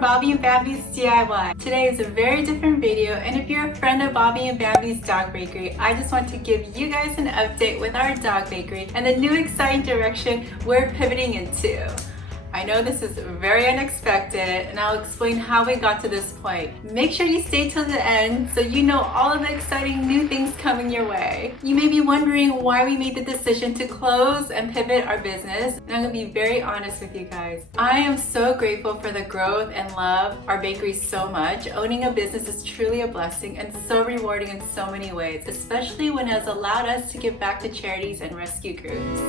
Bobby and Bambi's DIY. Today is a very different video, and if you're a friend of Bobby and Bambi's Dog Bakery, I just want to give you guys an update with our dog bakery and the new exciting direction we're pivoting into. I know this is very unexpected, and I'll explain how we got to this point. Make sure you stay till the end so you know all of the exciting new things coming your way. You may be wondering why we made the decision to close and pivot our business, and I'm gonna be very honest with you guys. I am so grateful for the growth and love our bakery so much. Owning a business is truly a blessing and so rewarding in so many ways, especially when it has allowed us to give back to charities and rescue groups.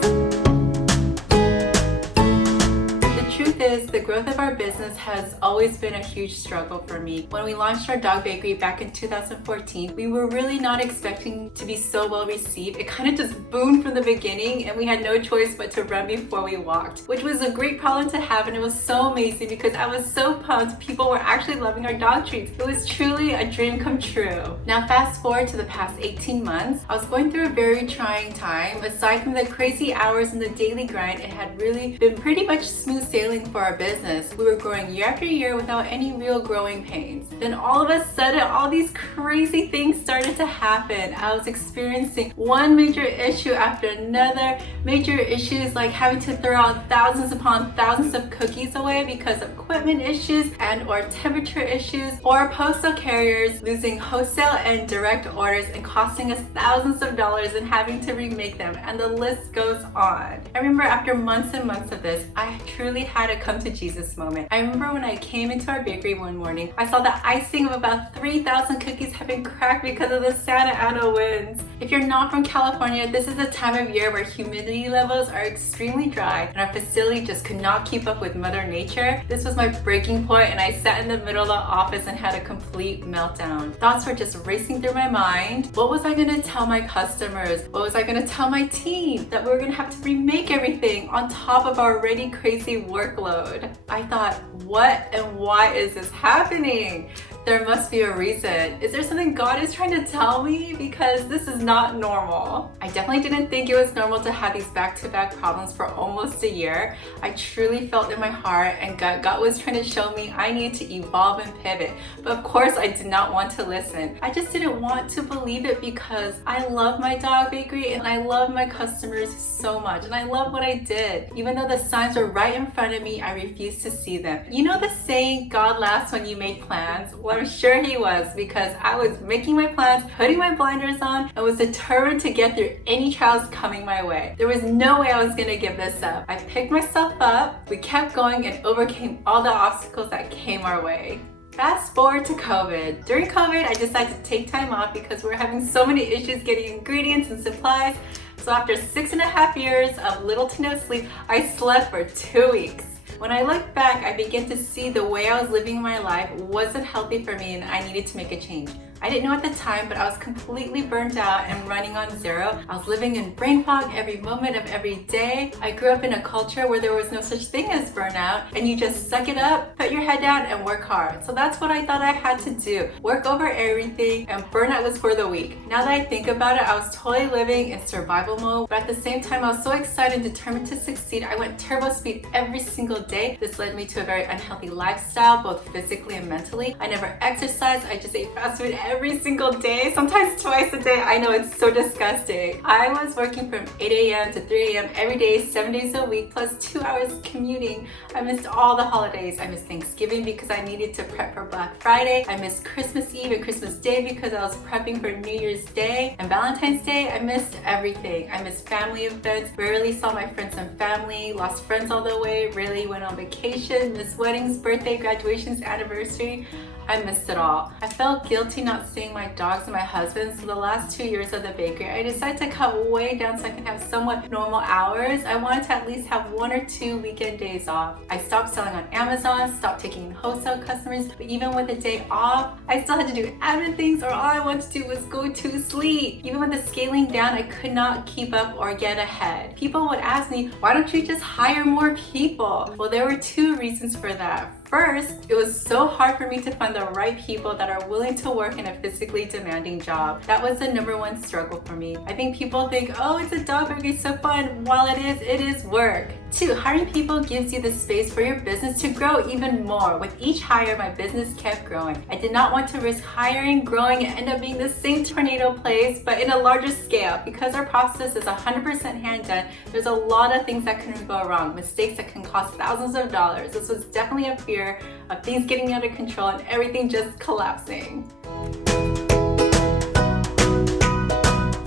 The truth is, the growth of our business has always been a huge struggle for me. When we launched our dog bakery back in 2014, we were really not expecting to be so well received. It kind of just boomed from the beginning, and we had no choice but to run before we walked, which was a great problem to have, and it was so amazing because I was so pumped people were actually loving our dog treats. It was truly a dream come true. Now fast forward to the past 18 months, I was going through a very trying time. Aside from the crazy hours and the daily grind, it had really been pretty much smooth sailing for our business. We were growing year after year without any real growing pains. Then all of a sudden, all these crazy things started to happen. I was experiencing one major issue after another. Major issues like having to throw out thousands upon thousands of cookies away because of equipment issues and or temperature issues, or postal carriers losing wholesale and direct orders and costing us thousands of dollars and having to remake them, and the list goes on. I remember after months and months of this, I truly had a come to Jesus moment. I remember when I came into our bakery one morning, I saw the icing of about 3,000 cookies have been cracked because of the Santa Ana winds. If you're not from California, this is a time of year where humidity levels are extremely dry and our facility just could not keep up with Mother Nature. This was my breaking point, and I sat in the middle of the office and had a complete meltdown. Thoughts were just racing through my mind. What was I gonna tell my customers? What was I gonna tell my team? That we were gonna have to remake everything on top of our already crazy workload. I thought, what and why is this happening? There must be a reason. Is there something God is trying to tell me? Because this is not normal. I definitely didn't think it was normal to have these back-to-back problems for almost a year. I truly felt in my heart, and God was trying to show me I needed to evolve and pivot. But of course, I did not want to listen. I just didn't want to believe it because I love my dog bakery and I love my customers so much, and I love what I did. Even though the signs were right in front of me, I refused to see them. You know the saying, God laughs when you make plans? Well, I'm sure he was, because I was making my plans, putting my blinders on, and was determined to get through any trials coming my way. There was no way I was gonna give this up. I picked myself up, we kept going, and overcame all the obstacles that came our way. Fast forward to COVID. During COVID, I decided to take time off because we were having so many issues getting ingredients and supplies. So after 6.5 years of little to no sleep, I slept for 2 weeks. When I look back, I begin to see the way I was living my life wasn't healthy for me, and I needed to make a change. I didn't know at the time, but I was completely burnt out and running on zero. I was living in brain fog every moment of every day. I grew up in a culture where there was no such thing as burnout, and you just suck it up, put your head down, and work hard. So that's what I thought I had to do. Work over everything, and burnout was for the weak. Now that I think about it, I was totally living in survival mode, but at the same time, I was so excited and determined to succeed. I went turbo speed every single day. This led me to a very unhealthy lifestyle, both physically and mentally. I never exercised. I just ate fast food every single day, sometimes twice a day. I know, it's so disgusting. I was working from 8 a.m. to 3 a.m. every day, 7 days a week, plus 2 hours commuting. I missed all the holidays. I missed Thanksgiving because I needed to prep for Black Friday. I missed Christmas Eve and Christmas Day because I was prepping for New Year's Day and Valentine's Day. I missed everything. I missed family events, rarely saw my friends and family, lost friends all the way, rarely went on vacation, missed weddings, birthday, graduations, anniversary. I missed it all. I felt guilty not seeing my dogs and my husband, so the last 2 years of the bakery, I decided to cut way down so I can have somewhat normal hours. I wanted to at least have 1 or 2 weekend days off. I stopped selling on Amazon, stopped taking in wholesale customers, but even with a day off, I still had to do admin things, or all I wanted to do was go to sleep. Even with the scaling down, I could not keep up or get ahead. People would ask me, why don't you just hire more people? Well, there were 2 reasons for that. First, it was so hard for me to find the right people that are willing to work in a physically demanding job. That was the #1 struggle for me. I think people think, oh, it's a dog bakery, so fun. While it is work. 2, hiring people gives you the space for your business to grow even more. With each hire, my business kept growing. I did not want to risk hiring, growing, and end up being the same tornado place, but in a larger scale. Because our process is 100% hand done, there's a lot of things that can go wrong, mistakes that can cost thousands of dollars. This was definitely a fear of things getting out of control and everything just collapsing.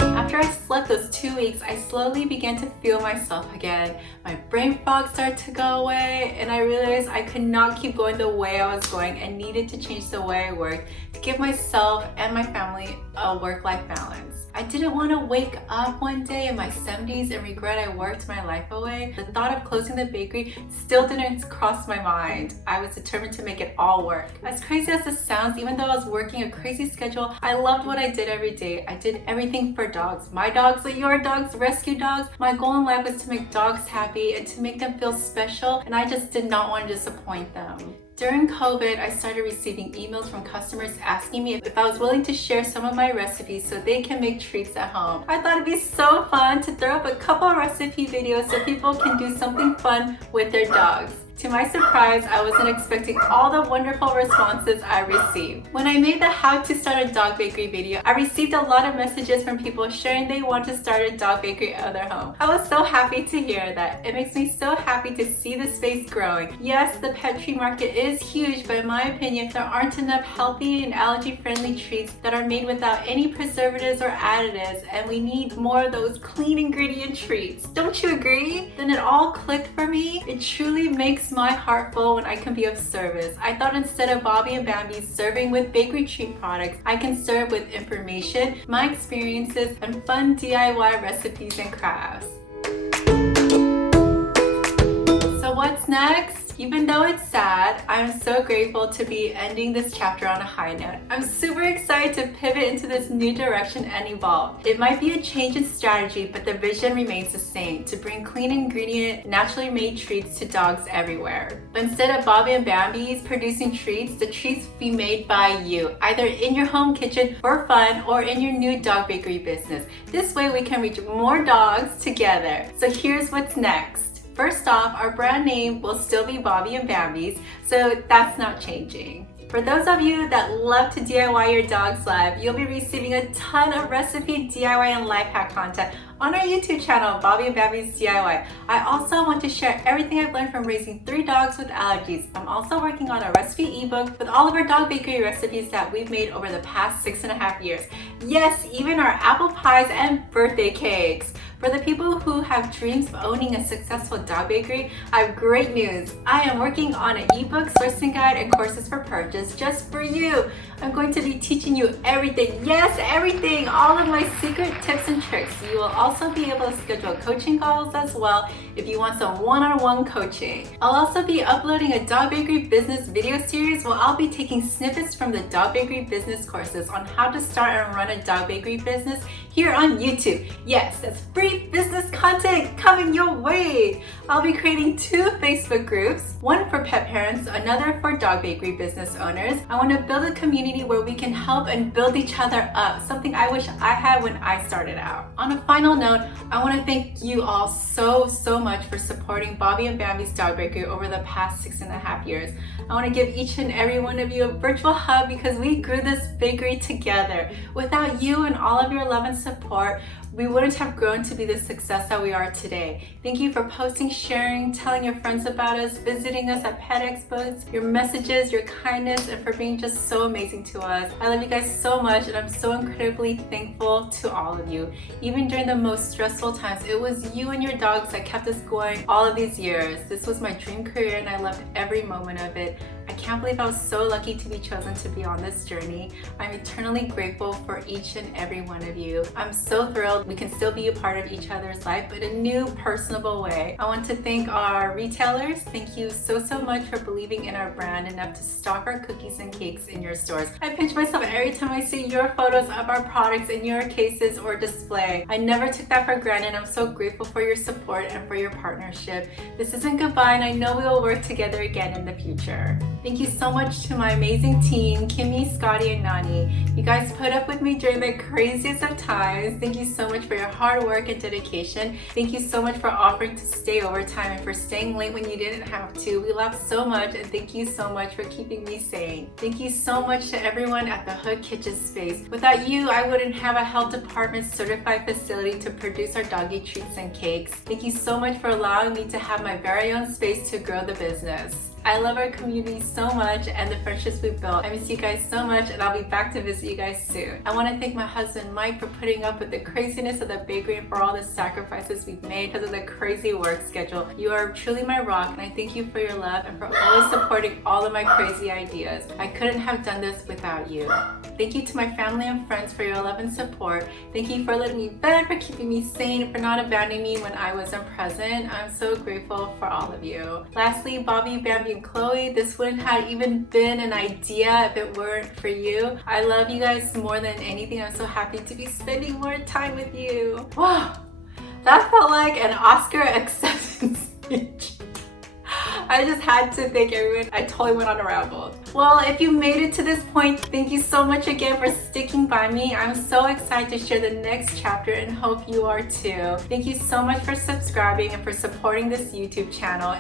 After I slept those 2 weeks, I slowly began to feel myself again. My brain fog started to go away, and I realized I could not keep going the way I was going and needed to change the way I worked to give myself and my family a work-life balance. I didn't want to wake up one day in my 70s and regret I worked my life away. The thought of closing the bakery still didn't cross my mind. I was determined to make it all work. As crazy as this sounds, even though I was working a crazy schedule, I loved what I did every day. I did everything for dogs. My dogs, your dogs, rescue dogs. My goal in life was to make dogs happy and to make them feel special, and I just did not want to disappoint them. During COVID, I started receiving emails from customers asking me if I was willing to share some of my recipes so they can make treats at home. I thought it'd be so fun to throw up a couple of recipe videos so people can do something fun with their dogs. To my surprise, I wasn't expecting all the wonderful responses I received. When I made the how to start a dog bakery video, I received a lot of messages from people sharing they want to start a dog bakery at their home. I was so happy to hear that. It makes me so happy to see the space growing. Yes, the pet treat market is huge, but in my opinion, there aren't enough healthy and allergy-friendly treats that are made without any preservatives or additives, and we need more of those clean ingredient treats. Don't you agree? Then it all clicked for me. It truly makes my heart full when I can be of service. I thought instead of Bobby and Bambi serving with bakery treat products, I can serve with information, my experiences, and fun DIY recipes and crafts. So what's next? Even though it's sad, I'm so grateful to be ending this chapter on a high note. I'm super excited to pivot into this new direction and evolve. It might be a change in strategy, but the vision remains the same, to bring clean ingredient, naturally made treats to dogs everywhere. But instead of Bobby and Bambi's producing treats, the treats will be made by you, either in your home kitchen for fun or in your new dog bakery business. This way we can reach more dogs together. So here's what's next. First off, our brand name will still be Bobby and Bambi's, so that's not changing. For those of you that love to DIY your dog's life, you'll be receiving a ton of recipe, DIY, and life hack content on our YouTube channel, Bobby and Bambi's DIY. I also want to share everything I've learned from raising 3 dogs with allergies. I'm also working on a recipe ebook with all of our dog bakery recipes that we've made over the past 6.5 years. Yes, even our apple pies and birthday cakes. For the people who have dreams of owning a successful dog bakery, I have great news. I am working on an ebook, sourcing guide, and courses for purchase just for you. I'm going to be teaching you everything, yes, everything, all of my secret tips and tricks. You will also be able to schedule coaching calls as well if you want some one-on-one coaching. I'll also be uploading a dog bakery business video series where I'll be taking snippets from the dog bakery business courses on how to start and run a dog bakery business here on YouTube. Yes, that's free business content coming your way. I'll be creating 2 Facebook groups, one for pet parents, another for dog bakery business owners. I want to build a community where we can help and build each other up, something I wish I had when I started out. On a final note, I want to thank you all so much for supporting Bobby and Bambi's Dog Bakery over the past 6.5 years. I want to give each and every one of you a virtual hug because we grew this bakery together. Without you and all of your love and support, we wouldn't have grown to be the success that we are today. Thank you for posting, sharing, telling your friends about us, visiting us at pet expos, your messages, your kindness, and for being just so amazing to us. I love you guys so much, and I'm so incredibly thankful to all of you. Even during the most stressful times, it was you and your dogs that kept us going all of these years. This was my dream career, and I loved every moment of it. I can't believe I was so lucky to be chosen to be on this journey. I'm eternally grateful for each and every one of you. I'm so thrilled we can still be a part of each other's life, but in a new, personable way. I want to thank our retailers. Thank you so much for believing in our brand enough to stock our cookies and cakes in your stores. I pinch myself every time I see your photos of our products in your cases or display. I never took that for granted. I'm so grateful for your support and for your partnership. This isn't goodbye, and I know we will work together again in the future. Thank Thank you so much to my amazing team, Kimmy, Scotty, and Nani. You guys put up with me during the craziest of times. Thank you so much for your hard work and dedication. Thank you so much for offering to stay overtime and for staying late when you didn't have to. We laughed so much, and thank you so much for keeping me sane. Thank you so much to everyone at the Hood Kitchen space. Without you, I wouldn't have a health department certified facility to produce our doggy treats and cakes. Thank you so much for allowing me to have my very own space to grow the business. I love our community so much and the friendships we've built. I miss you guys so much, and I'll be back to visit you guys soon. I want to thank my husband Mike for putting up with the craziness of the bakery and for all the sacrifices we've made because of the crazy work schedule. You are truly my rock, and I thank you for your love and for always supporting all of my crazy ideas. I couldn't have done this without you. Thank you to my family and friends for your love and support. Thank you for letting me vent, for keeping me sane, for not abandoning me when I wasn't present. I'm so grateful for all of you. Lastly, Bobby, Bambi, and Chloe, this wouldn't have even been an idea if it weren't for you. I love you guys more than anything. I'm so happy to be spending more time with you. Wow, that felt like an Oscar acceptance speech. I just had to thank everyone. I totally went on a ramble. Well, if you made it to this point, thank you so much again for sticking by me. I'm so excited to share the next chapter and hope you are too. Thank you so much for subscribing and for supporting this YouTube channel.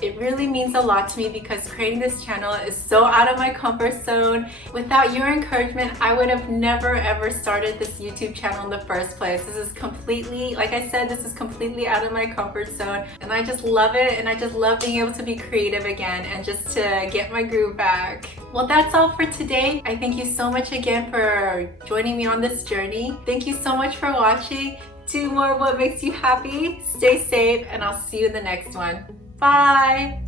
It really means a lot to me because creating this channel is so out of my comfort zone. Without your encouragement, I would have never ever started this YouTube channel in the first place. This is completely, like I said, this is completely out of my comfort zone, and I just love it, and I just love being able to be creative again and just to get my groove back. Well, that's all for today. I thank you so much again for joining me on this journey. Thank you so much for watching. Do more of what makes you happy, stay safe, and I'll see you in the next one. Bye!